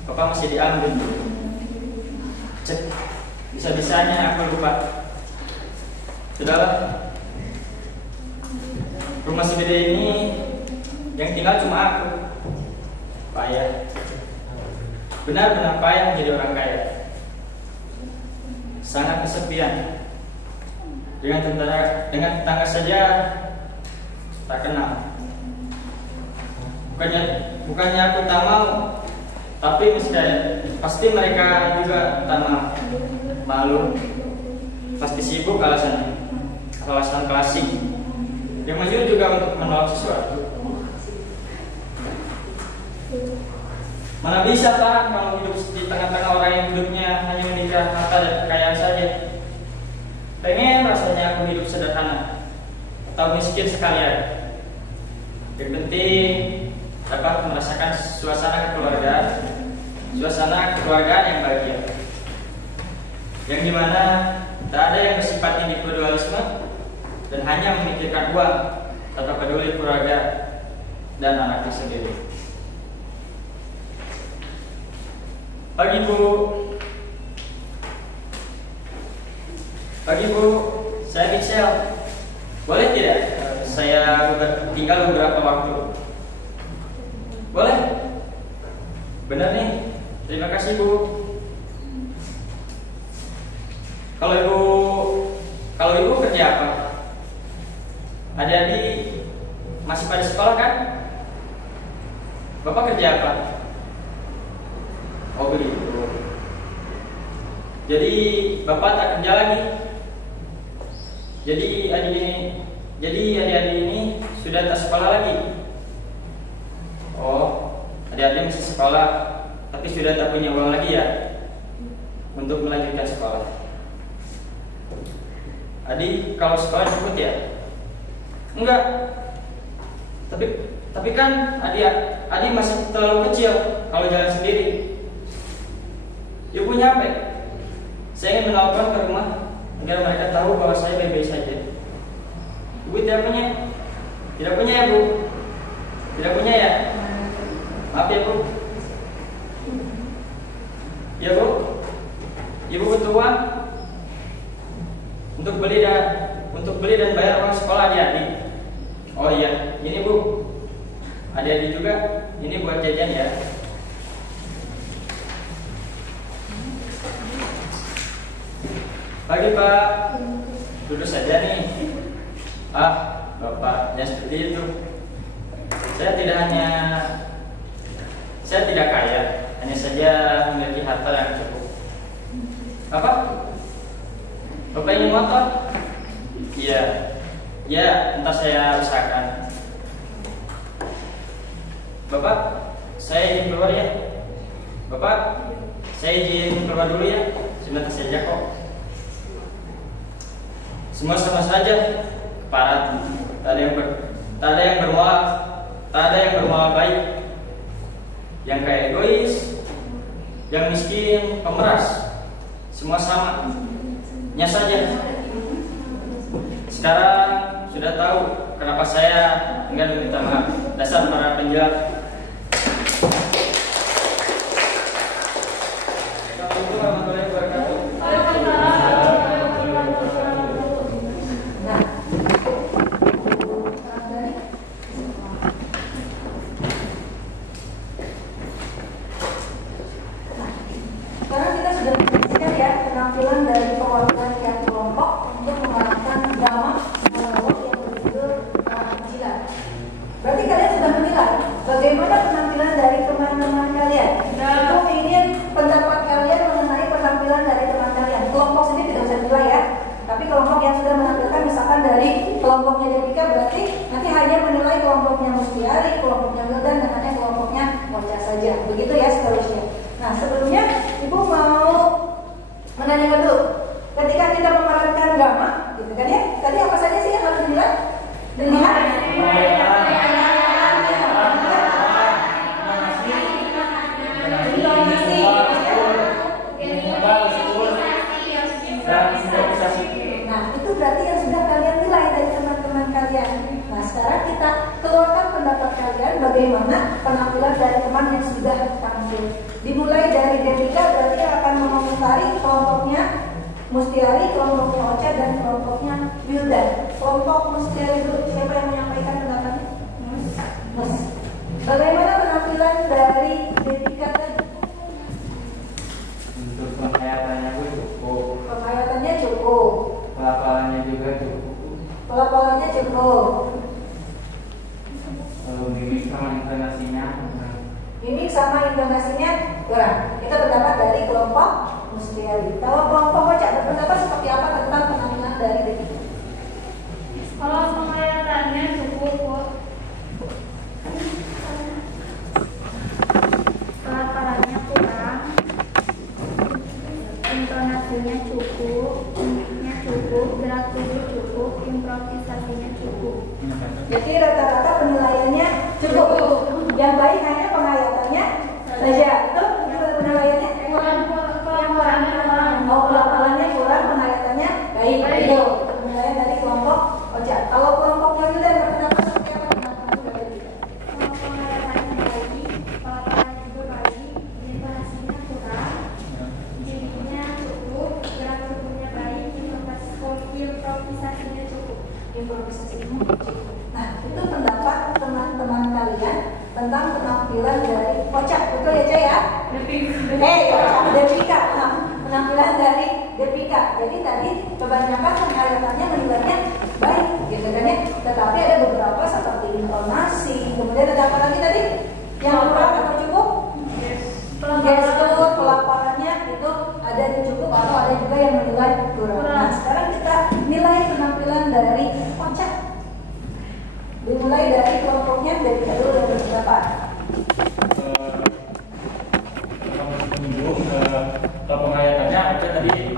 Papa masih diambil. Cek, bisa-bisanya aku lupa. Sudahlah, rumah segede ini yang tinggal cuma aku. Payah, benar-benar payah menjadi orang kaya. Sangat kesepian. Dengan tetangga saja tak kenal. Bukannya aku tak mau, tapi pasti mereka juga tak mau. Malu, pasti sibuk alasan klasik. Yang maju juga untuk menolak sesuatu. Mana bisa tahan kalau hidup di tengah-tengah orang yang hidupnya hanya menikah harta dan kekayaan saja. Pengen rasanya aku hidup sederhana atau miskin sekalian. Yang penting dapat merasakan suasana kekeluargaan yang bahagia, yang dimana tak ada yang bersifat individualisme dan hanya memikirkan uang tanpa peduli keluarga dan anaknya sendiri. Pagi Bu, saya Michelle. Boleh tidak saya tinggal beberapa waktu? Boleh? Benar nih. Terima kasih Bu. Kalau ibu kerja apa? Adik-adik masih pada sekolah kan? Bapak kerja apa? Oh begitu. Jadi bapak tak kerja lagi. Jadi adik-adik ini sudah tak sekolah lagi. Oh, adik-adik masih sekolah, tapi sudah tak punya uang lagi ya untuk melanjutkan sekolah. Adik kalau sekolah cukup ya? Enggak. Tapi kan adik masih terlalu kecil kalau jalan sendiri. Ibu nyampe. Saya ingin menelpon ke rumah agar mereka tahu bahwa saya baik-baik saja. Ibu tidak punya? Tidak punya ya Bu? Tidak punya ya? Maaf ya Bu. Ya Bu, Ibu butuh uang untuk beli dan bayar uang sekolah adik-adik. Oh iya, ini Bu. Adik-adik juga, ini buat jajan ya. Pagi Pak, duduk saja nih. Bapak, ya seperti itu. Saya tidak kaya, hanya saja memiliki harta yang cukup. Apa? Bapak ingin motor? Iya. Ya, ntar saya usahakan. Bapak, saya izin keluar ya. Bapak, saya izin keluar dulu ya. Sebentar saja kok. Semua sama saja. Keparat. Tak ada yang bermoral baik. Yang kayak egois, yang miskin, pemeras, semua sama. Nya saja. Sekarang sudah tahu kenapa saya enggan meminta maaf. Dasar para penjahat. Assalamualaikum warahmatullahi wabarakatuh. Sekarang kita sudah menyaksikan ya penampilan dari perwakilan tiap kelompok untuk mengarahkan drama monolog yang berjudul Kecilan. Berarti kalian sudah menilai bagaimana penampilan dari teman-teman kalian. Itu ingin pendapat kalian mengenai penampilan dari teman kalian. Kelompok sendiri tidak usah dinilai ya. Tapi kelompok yang sudah menampilkan misalkan dari kelompoknya Devika berarti nanti hanya menilai kelompoknya Mustiari, kelompoknya Wildan, dan hanya kelompoknya Mocha saja. Begitu ya seterusnya. Nah sebelumnya Ibu mau menanyakan dulu. Ketika kita memerankan drama, gitu kan ya? Tadi apa saja sih yang harus dinilai? Dilihat. Nah, itu berarti yang sudah kalian nilai dari teman-teman kalian. Nah, sekarang kita keluarkan pendapat kalian bagaimana penampilan dari teman yang sudah tampil. Dimulai dari Devika berarti akan mengomentari kelompoknya Mustiari, kelompoknya Ocha, dan kelompoknya Wildan. Kelompok Mustiari dulu, siapa yang menyampaikan pendapatnya? Mus. Bagaimana penampilan dari Devika tadi? Untuk penghayatannya gue cukup, Penghayatannya cukup, pelafalannya juga cukup. pelafalannya cukup, Mimik sama intonasinya mimik sama intonasinya kurang. Kita pendapat dari kelompok Mustiari. Kalau kelompok Ocha berpendapat seperti apa tentang penampilan dari Devika? Kalau penghayatannya cukup kok. Pelafalannya kurang, intonasinya cukup, mimiknya cukup, gerak tubuh cukup, improvisasinya cukup. Jadi rata-rata penilaiannya cukup. Yang baik hanya penghayatannya saja. Itu penilaiannya Kurang. oh pelafalannya kurang, penghayatannya baik. Itu penilaian dari kelompok Ocha. Kalau kelompoknya Wildan berpendapat seperti apa tentang penampilan Devika? Kalau penghayatannya baik, pelafalan juga baik, intonasinya kurang, mimiknya cukup, gerak tubuhnya baik, improvisasinya cukup. Improvisasinya cukup. Nah, itu pendapat teman-teman kalian tentang penampilan dari Ocha. Betul ya, Cah ya? Devika. Nah, penampilan dari Devika. Jadi tadi kebanyakan penghayatannya menilainya baik, gitu kan ya. Tetapi ada beberapa seperti intonasi. Kemudian ada apa lagi tadi? Yang kurang atau cukup? Gestur, pelafalannya itu ada yang cukup atau ada juga yang menilai kurang. Nah, sekarang kita nilai penampilan dari Ocha. Dimulai dari kelompoknya dari dulu dan berpendapat. Kalau penghayatannya ada tadi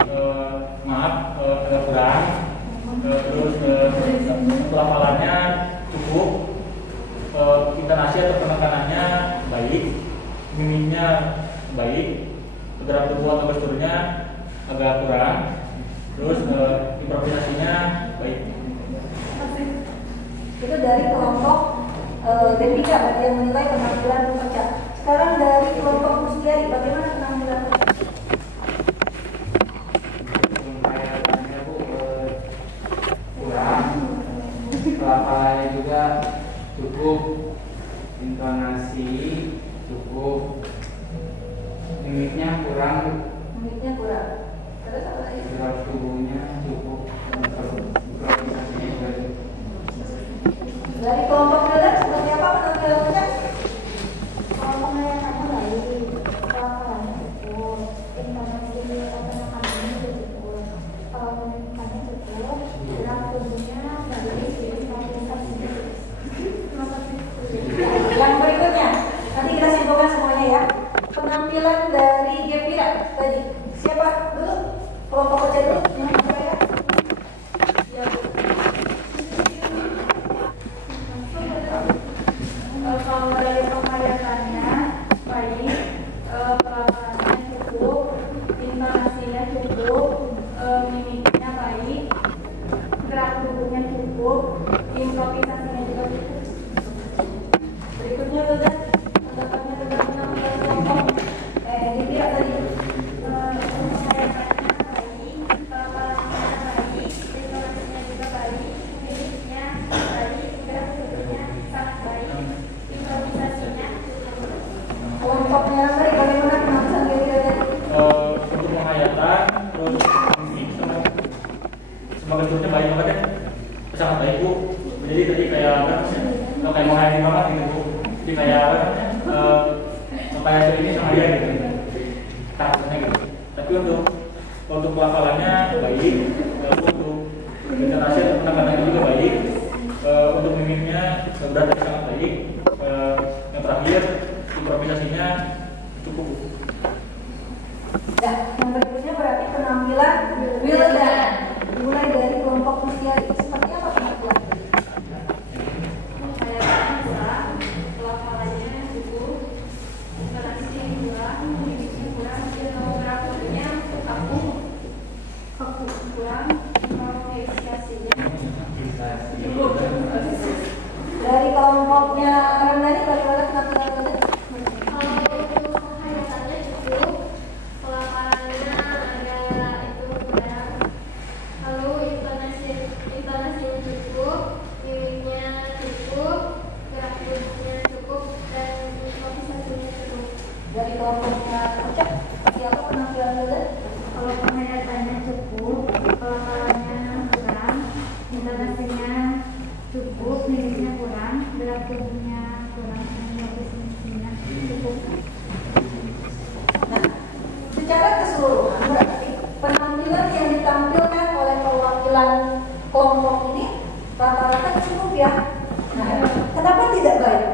maaf agak kurang. Terus pelafalannya cukup, intonasi atau penekanannya baik, mimiknya baik, gerak tubuh atau gesturnya agak kurang. Terus improvisasinya baik. Itu dari kelompok Devika berarti yang menilai penampilan Ocha. Sekarang dari kelompok Mustiari, bagaimana penampilan Ocha? penghayatannya bu kurang, pelafalannya juga cukup, intonasi cukup, mimiknya kurang, Mimiknya kurang. Terus apa lagi? gerak tubuhnya cukup, improvisasinya juga cukup. Dari kelompok Wildan seperti apa penampilan Ocha? Kalau penghayatannya baik, pelafalannya cukup, intonasi atau penekanannya cukup, kalau mimiknya cukup, gerak tubuhnya baik, Jadi tadi kayak apa sih? Kayak mau hari banget gitu Bu. Jadi kayak apa namanya? Kayak ini sama dia gitu. Takutnya gitu. Tapi untuk pelafalannya baik, untuk generasi atau penekanan juga baik, untuk mimiknya berarti sangat baik. Yang terakhir improvisasinya cukup. Ya, yang berikutnya berarti penampilan Wildan. Mulai dari kelompok usia seperti apa penampilan? Pelafalannya cukup, intonasi kurang, mimiknya kurang, grafiknya kaku kurang, improvisasinya cukup. Dari kelompoknya Ramdhani bagaimana penampilan Wildan? Kalau untuk khayatannya cukup, pelafalannya ada itu kurang. Lalu intonasinya cukup, mimiknya cukup, grafiknya cukup, dan improvisasinya cukup. Dari kelompoknya Ucap seperti apa penampilan Wildan? Kalau penghayatannya cukup, pelafalannya kurang, intonasinya cukup, mimiknya kurang, gerak tubuhnya kurang, dan improvisasinya cukup. Nah, secara keseluruhan berarti penampilan yang ditampilkan oleh perwakilan kelompok ini rata-rata cukup ya. Nah, kenapa tidak baik?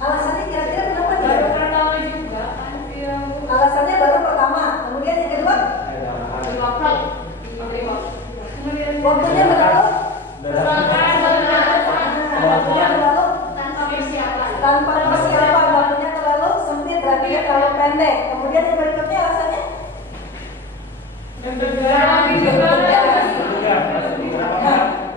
Alasannya kira-kira kenapa tidak? Baru pertama juga kan dia Alasannya baru pertama, kemudian yang kedua waktunya berlalu, waktunya berlalu tanpa persiapan, waktunya terlalu sempit, berarti terlalu pendek. Kemudian yang berikutnya alasannya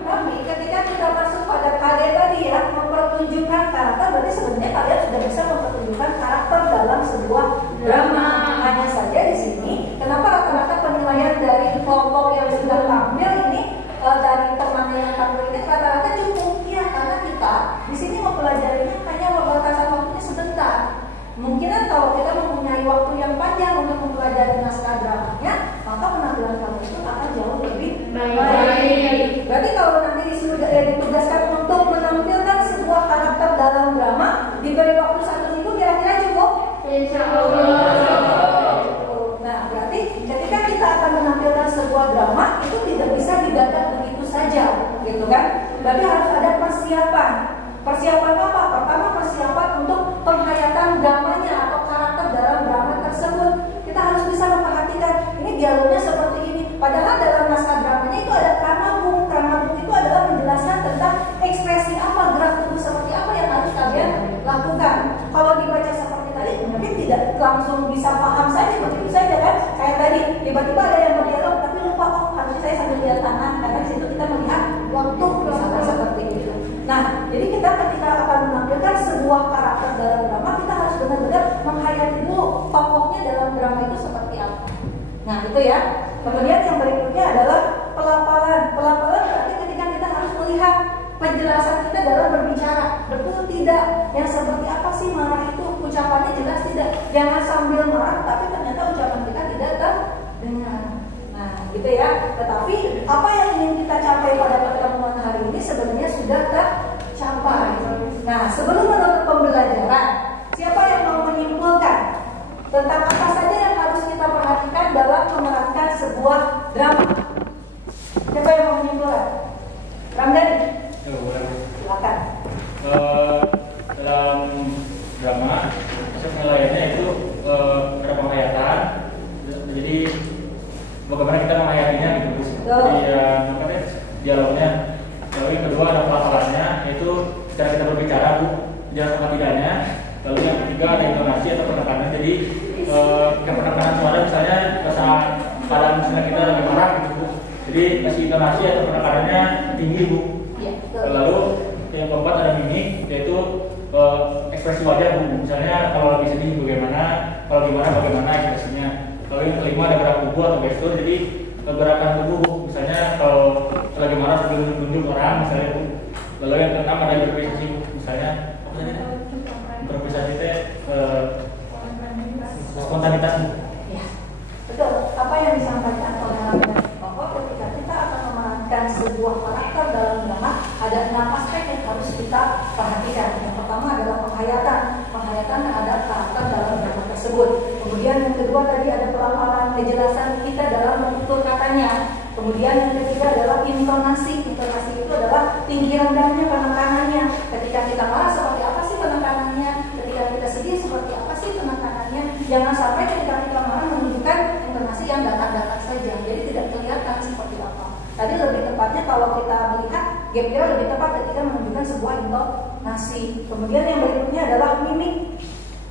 tapi ketika kita masuk pada KD tadi ya, mempertunjukkan karakter, berarti sebenarnya kalian sudah bisa mempertunjukkan karakter dalam sebuah drama. Hanya saja di sini, kenapa rata-rata penilaian dari kelompok yang sudah tampil ini, dari temannya yang tampil ini rata-rata cukup ya, karena kita di sini mempelajarinya hanya batasan waktunya sebentar. Mungkin kalau kita mempunyai waktu yang panjang untuk mempelajari naskah dramanya, maka penampilan kamu itu akan jauh lebih baik. Berarti kalau nanti ditugaskan untuk menampilkan sebuah karakter dalam drama, diberi waktu 1 minggu kira-kira cukup? Insya Allah. Nah, berarti ketika kita akan menampilkan sebuah drama, itu tidak bisa didadak begitu saja, gitu kan? Berarti harus ada persiapan. Persiapan apa? Pertama, persiapan untuk penghayatan dramanya atau karakter dalam drama tersebut. Kita harus bisa memperhatikan ini dialognya seperti ini. Padahal dalam naskah dramanya itu ada kranabung. Kranabung itu adalah menjelaskan tentang ekspresi apa, gerak tubuh seperti apa yang harus kalian lakukan. Kalau dibaca seperti tadi, mungkin tidak langsung bisa paham saja begitu saja kan? Kayak tadi, tiba-tiba ada yang berdialog tapi lupa, oh harusnya saya sambil lihat tangan, karena di situ kita melihat waktu misalnya seperti itu. Nah, jadi kita ketika akan menampilkan sebuah karakter dalam drama, kita harus benar-benar menghayati dulu tokohnya dalam drama itu seperti apa. Nah, itu ya. Kemudian yang berikutnya adalah pelafalan. Pelafalan berarti ketika kita harus melihat penjelasan kita dalam berbicara, betul tidak? Yang seperti apa sih marah itu? Ucapannya jelas tidak? Jangan sambil marah, tapi ternyata ucapan kita tidak terdengar. Nah, gitu ya. Tetapi apa yang ingin kita capai pada pertemuan hari ini sebenarnya sudah tercapai. Nah, sebelum menutup pembelajaran, siapa yang mau menyimpulkan tentang apa saja yang harus kita perhatikan dalam memerankan sebuah drama? Siapa yang mau menyimpulkan? Ramdhani? Silakan. Dalam drama, proses penilaiannya itu ada penghayatan. Jadi bagaimana kita menghayatinya gitu. Jadi makanya dialognya. Lalu yang kedua ada pelafalannya, yaitu cara kita berbicara, jelas apa tidaknya. Lalu yang ketiga ada intonasi atau penekanan. Jadi penekanan suara misalnya saat pada misalnya kita lagi marah gitu Bu. Jadi kasih intonasi atau penekanannya tinggi Bu. Lalu yang keempat ada mimik, yaitu ekspresi wajah Bu. Misalnya kalau lagi sedih bagaimana, kalau gimana bagaimana ekspresinya. Lalu yang kelima ada gerak tubuh atau gestur. Jadi gerakan tubuh Bu. Misalnya kalau lagi marah sambil tunjuk orang misalnya Bu. Lalu yang keenam ada improvisasi Bu. Misalnya apa tadi? Improvisasi itu spontanitas Bu. Ya, betul. Apa yang disampaikan oleh Ramdhani bahwa ketika kita akan memerankan sebuah karakter dalam drama, ada 6 aspek yang harus kita perhatikan. Yang pertama adalah penghayatan terhadap karakter dalam drama tersebut. Kemudian yang kedua tadi ada pelafalan, kejelasan kita dalam menutur katanya. Kemudian yang ketiga adalah intonasi. Intonasi itu adalah tinggi rendahnya penekanannya. Ketika kita marah seperti apa sih penekanannya? Ketika kita sedih seperti apa sih penekanannya? Jangan sampai ketika kita marah menunjukkan intonasi yang datar-datar saja. Jadi tidak kelihatan seperti apa. Tadi lebih tepatnya kalau kita melihat gap kira lebih tepat ketika menunjukkan sebuah intonasi. Kemudian yang berikutnya adalah mimik.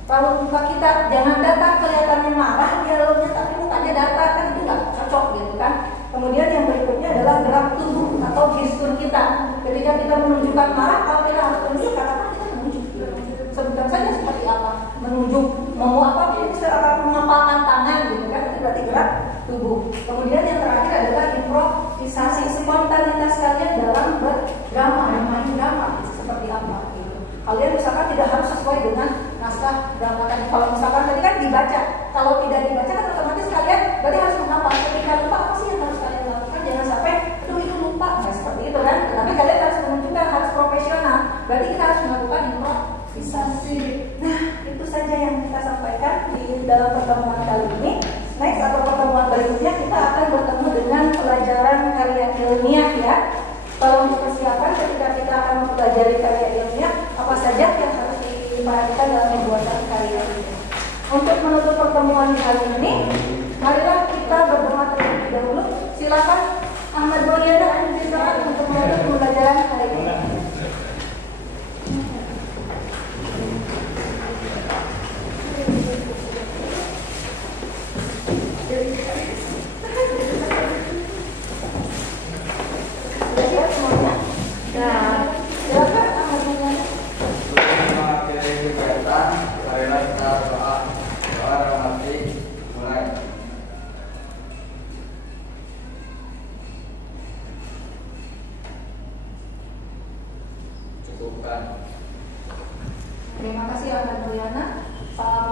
Kalau muka kita jangan datar, kelihatannya marah dialognya, tapi mukanya datar, kan itu nggak cocok gitu kan. Kemudian yang berikutnya adalah gerak tubuh atau gestur kita. Ketika kita menunjukkan marah, kalau kita harus menunjuk, katakan kita menunjuk. Sebutkan saja seperti apa, menunjuk, mau apa, kita akan mengepalkan tangan gitu kan, itu berarti gerak tubuh. Kemudian yang terakhir adalah improvisasi, spontanitas kalian dalam berdrama, bermain drama, seperti apa gitu. Kalian misalkan tidak harus sesuai dengan naskah drama tadi. Kalau misalkan tadi kan dibaca, kalau tidak dibaca kan otomatis kalian berarti harus menghafal. Ketika lupa apa sih yang harus kalian lakukan? Jangan sampai, aduh itu lupa, nggak seperti itu kan. Tapi kalian harus menunjukkan, harus profesional. Berarti kita harus melakukan improvisasi. Nah, itu saja yang kita sampaikan di dalam pertemuan kali ini. Next atau pertemuan berikutnya kita akan bertemu dengan pelajaran karya ilmiah ya. Tolong dipersiapkan ketika kita akan mempelajari karya ilmiah apa saja yang harus diperhatikan dalam pembuatan karya ini. Untuk menutup pertemuan kali ini, marilah kita berdoa terlebih dahulu. Silakan Ahmad Maulana untuk menutup pembelajaran kali ini. Terima kasih Ahmad Mulyana. Salam